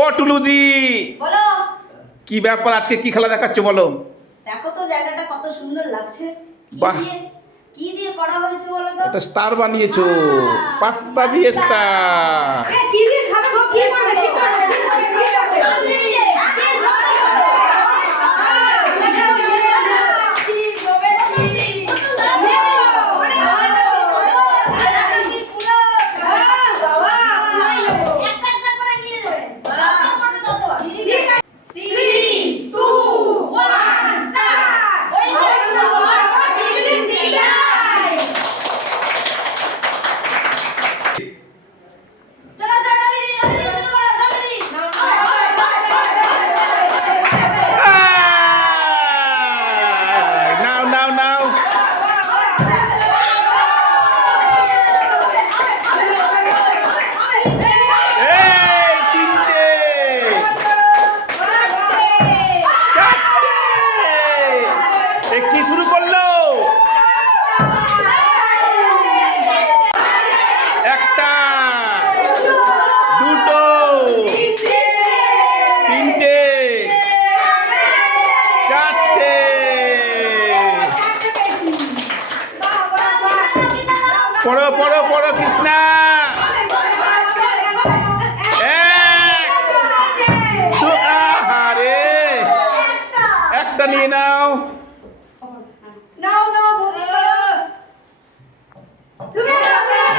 ও টুলুদি, বলো কি ব্যাপার? আজকে কি খেলা দেখাচ্ছ বলো? দেখো তো জায়গাটা কত সুন্দর লাগছে। বাহ। কি দিয়ে করা হয়েছে বলো তো? একটা স্টার বানিয়েছো, পাস্তা দিয়ে স্টার। কি দিয়ে খাবে গো? কি করবে? কি করবে? কি করবে? নাও নাও নাও। এই তিনটে, চারটে। কি শুরু করলো? একটা, দুটো, তিনটে, চারটে। পড়ো পড়ো পড়ো কৃষ্ণা। আহারে, একটা নিয়ে নাও।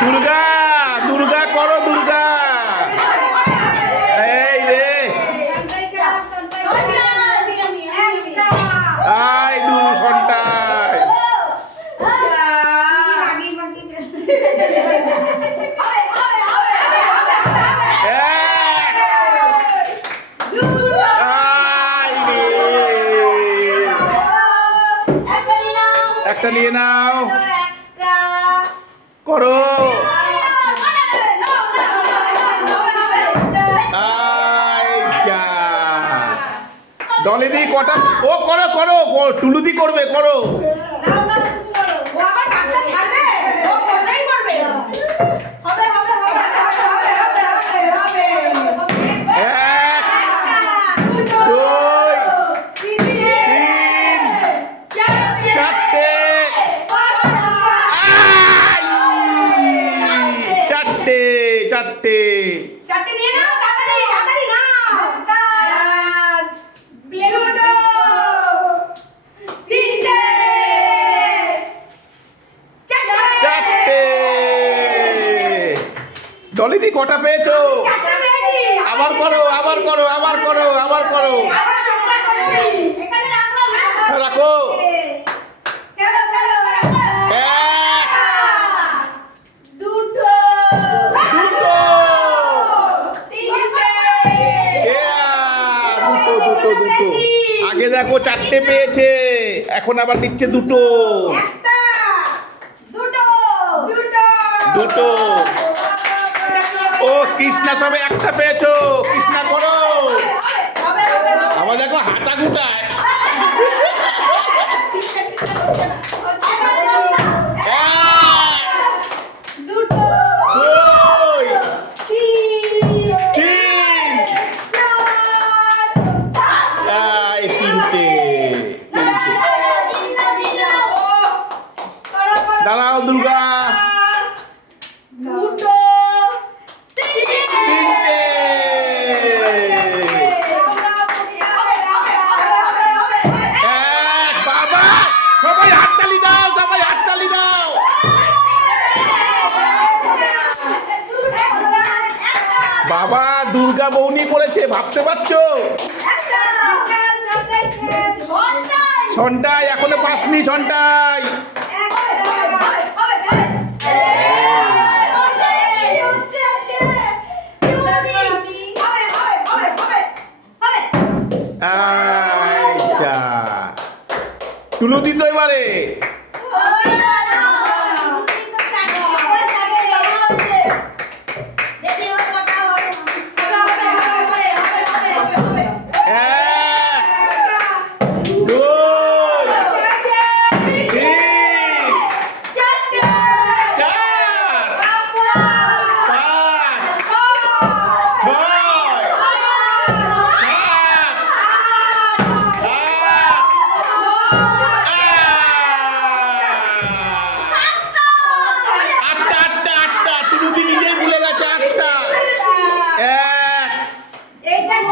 দুর্গা দুর্গা করো, দুর্গা। এই রে, আই দু ঘন্টায়। একটা নিয়ে নাও, করো। ডলিদি কটা? ও করো করো, টুলুদি করবে, করো। এক, দুই, তিন, চারটে। চারটে চারটে। চারটে নিয়ে নাও, তাড়াতাড়ি তাড়াতাড়ি নাও। দুটো, তিনটে, চারটে। ডলিদি কটা পেয়েছো? চারটে পেয়েছি। আবার করো, আবার করো, আবার করো, আবার করো। আবার চেষ্টা করছি। এখানে রাখলাম। রাখো। খেলো খেলো খেলো। এক, দুটো, দুটো। তিনটে, দুটো দুটো দুটো। আগে দেখো চারটে পেয়েছে, এখন আবার নিচ্ছে দুটো। একটা, দুটো, দুটো, দুটো। ও কৃষ্ণা সবে একটা পেয়েছো, কৃষ্ণা করো। হবে হবে। আবার দেখো হাঁটা গুটায়। দুটো, দুই, তিন, তিন। চার, তিনটে তিনটে। দাঁড়াও দুর্গা। দুটো, তিনটে। এক, বাবা সবাই হাততালি দাও, সবাই হাততালি দাও। বাবা দুর্গা বৌনি করেছে, ভাবতে পারছো? ছন্টাই এখনো পাসনি, ছন্টাই। আচ্ছা টুলুদি তো এবারে।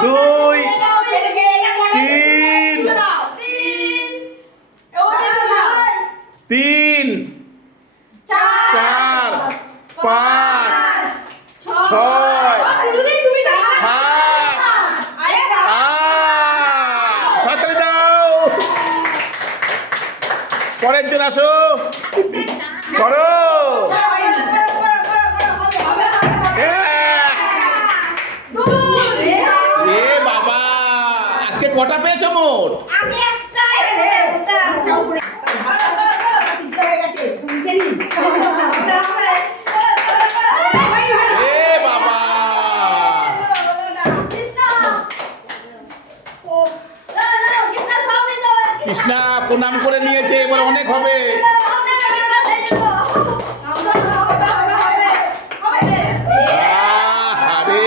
দুই, তিন, চার, পাঁচ, ছয়, সাত, আট। হাততালি দাও। পরের জন আসো, করো। এ বাবা, আজকে কটা পেয়েছো মোট? এ বাবা, কৃষ্ণা প্রণাম করে নিয়েছে, এবার অনেক হবে। আরে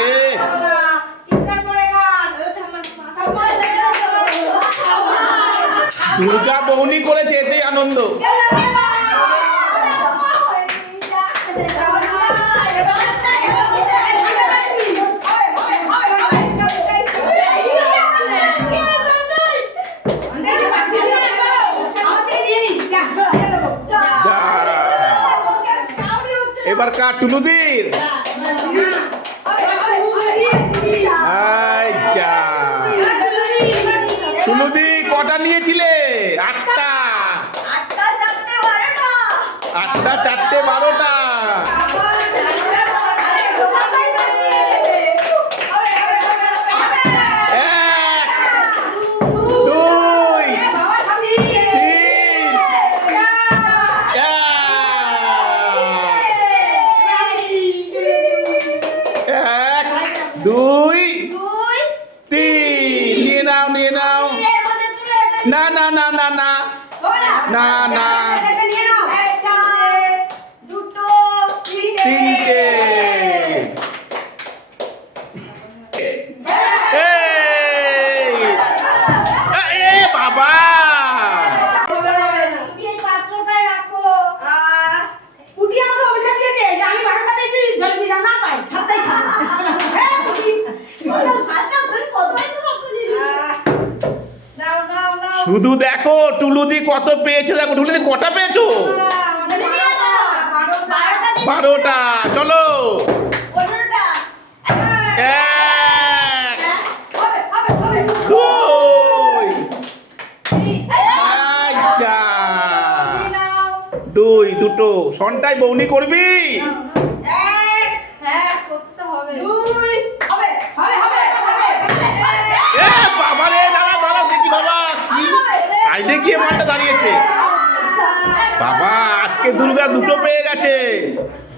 দুর্গা বৌনি করেছে, এতেই আনন্দ। এবার কার? টুলুদির। আচ্ছা, টুলুদি কটা নিয়েছিলে? আটটা। আটটা, চারটে, 12টা। এক, দুই, তিন, এক, দুই, তিন। নিয়ে নাও, নিয়ে নাও। না না না না না না না, তিনটে। এই, এ বাবা, শুধু দেখো টুলুদি কত পেয়েছে। দেখো টুলুদি কটা পেয়েছো? 12টা। চলো, এক, দুই, আচ্ছা, দুই, দুটো। সন্টাই বৌনি করবি? এ বাবা রে, দাঁড়া দাঁড়া দেখি বাবা, কি সাইডে গিয়ে মাঠটা দাঁড়িয়েছে। বাবা, আজকে দুর্গা দুটো পেয়ে গেছে।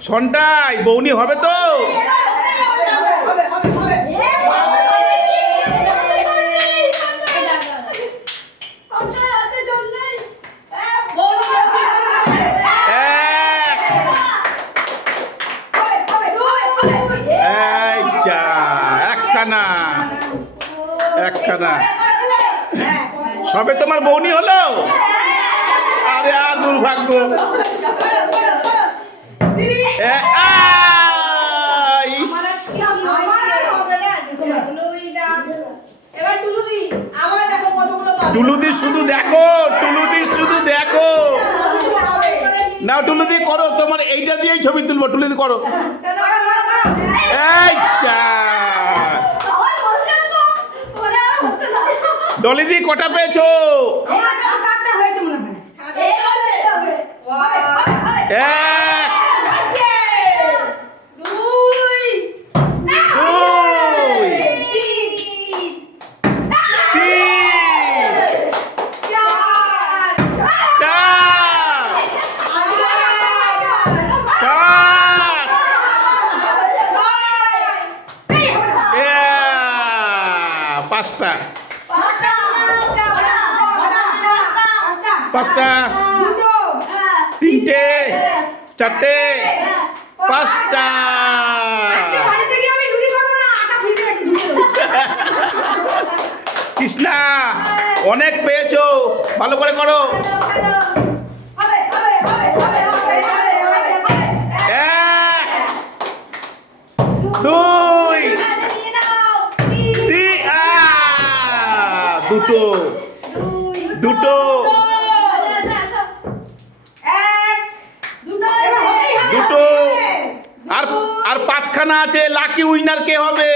সন্টাই বৌনি হবে তো? এক, এই যা, একখানা, একখানা। সবে তোমার বৌনি হলো? আরে আর দুর্ভাগ্য। টুলুদি শুধু দেখো, টুলুদি শুধু দেখো। না টুলুদি করো, তোমার এইটা দিয়েই ছবি তুলবো। টুলুদি করো। এই যা, ডলিদি কটা পেয়েছো? এক, দুই, তিন, চার, পাঁচ, পাঁচটা, পাঁচটা, তিনটে, চারটে, পাঁচটা। কৃষ্ণা অনেক পেয়েছো, ভালো করে করো। এক, দুই, তিন, দুটো দুটো দুটো আর আর পাঁচখানা আছে। লাকি উইনার কে হবে?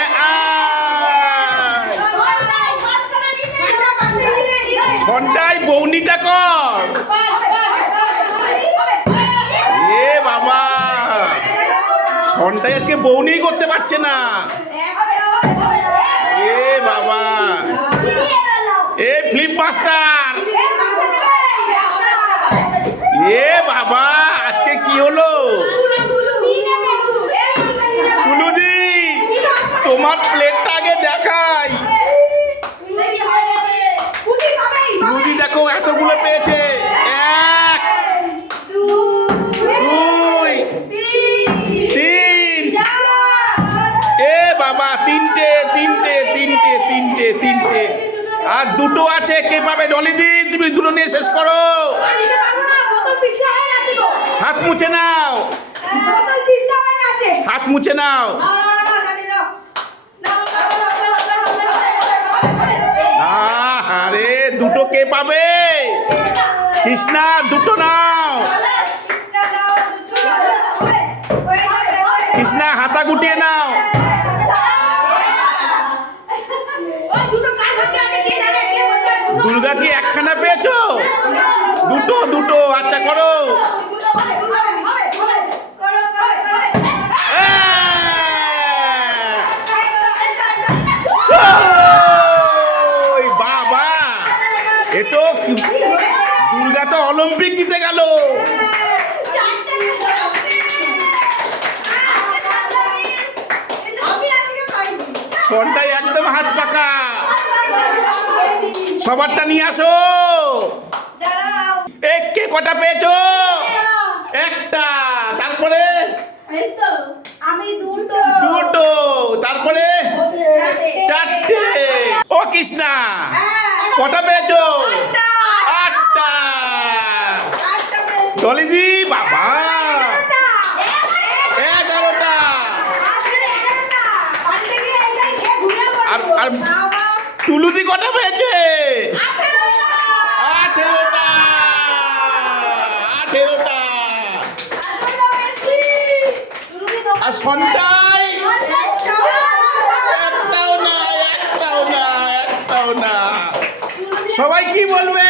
এ, আয়। ঘন্টায় বৌনিটা কর। এ বাবা, ঘন্টায় আজকে বৌনি করতে পারছে না। এ বাবা, এ ফ্লিপ মাস্টার। এ বাবা, আজকে কি হলো? কুলুদি, তোমার প্লেটটা আগে দেখাই। কুলুদি দেখো এতগুলো পেয়েছে। এক, দুই, তিন। এ বাবা, তিনটে তিনটে তিনটে তিনটে তিনটে। আর দুটো আছে, কে পাবে? ডলিদি, তুমি দুটো নিয়ে শেষ করো। হাত মুছে নাও, হাত মুছে নাও। আরে দুটো কে পাবে? কৃষ্ণা, দুটো নাও। কৃষ্ণা, হাতা গুটিয়ে নাও। দুর্গা কি একখানা পেয়েছো? দুটো দুটো, আচ্ছা করো। ওই বাবা, এ তো দুর্গা তো অলিম্পিক জিতে গেল। সন্ধ্যায় একদম হাত পাকা। সবারটা নিয়ে আসো। কে কটা পেয়েছো? একটা। তারপরে আমি দুটো দুটো। তারপরে চারটে। ও কৃষ্ণা, কটা পেয়েছো? আটটা। ডলিদি, বাবা 11টা। আর আর টুলুদি কটা পেয়েছে? 18টা। 18টা। আর সন্ধ্যায় একটাও না, একটাও না, একটাও না। সবাই কি বলবে?